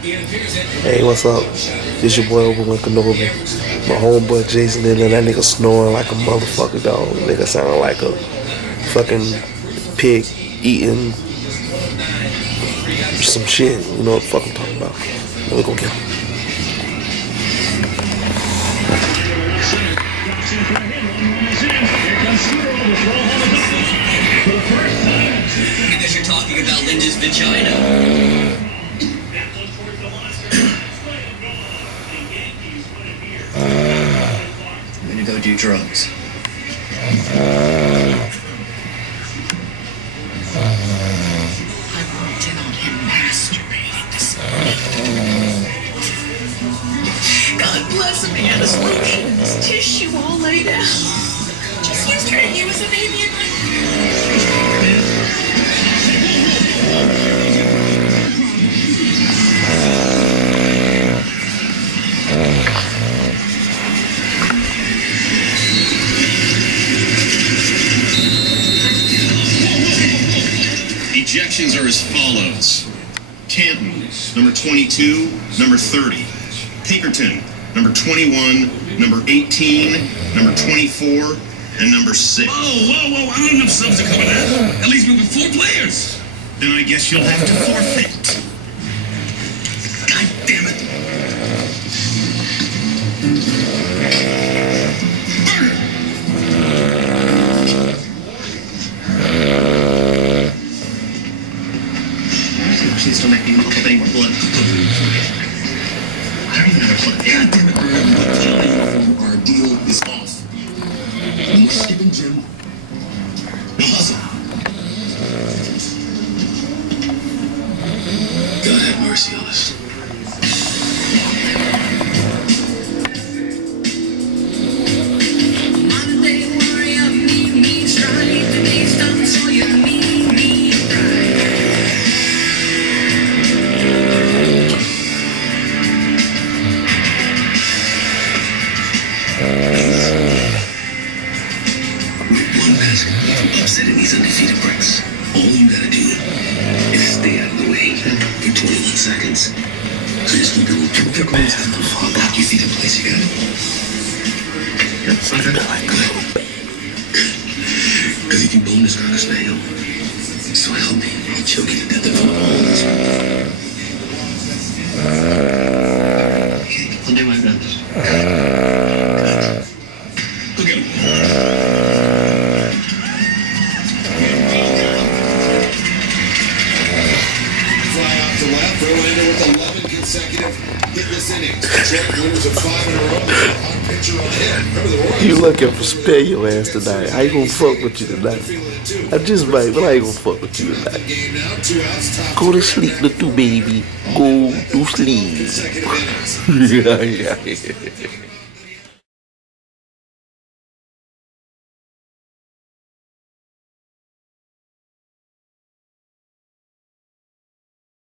Hey, what's up? This your boy Obi-Wan Kenobi. My homeboy Jason in there, that nigga snoring like a motherfucker, dog. Nigga sound like a fucking pig eating some shit. You know what the fuck I'm talking about. Let me go get him. I guess you're talking about Linda's vagina. I'm gonna go do drugs. I walked in on him masturbating this morning. God bless him, he had his lotion, his tissue all laid out. Just yesterday he was a baby in my... Ejections are as follows. Canton, number 22, number 30. Pinkerton, number 21, number 18, number 24, and number 6. Whoa, I don't have enough subs to cover that. At least we with 4 players. Then I guess you'll have to forfeit. God damn it. Please don't make me mop up any more blood. I don't even know how to play. God damn it. Our deal is off. Me, Steve, and Jim. Awesome. God have mercy on us. Monday warrior, me's right. Today's done, so you me right. One basket of upsetting these undefeated bricks. All you gotta do is stay out of the way for 21 seconds. So just keep going. You see the place you got? Because if you bone this kind of snail, so help me, I'll choke you to death if I'll do my best. Go get him. Fly off the left, Verlander with 11 consecutive hitless innings. Detroit winners of 5 in a row. With a hot pitcher on hit. Remember the Royals? You looking for spare your ass tonight. I ain't gonna fuck with you tonight. I just might, but I ain't gonna fuck with you tonight. Game now, 2 outs, top Go to sleep, little baby. Go to sleep. Yeah.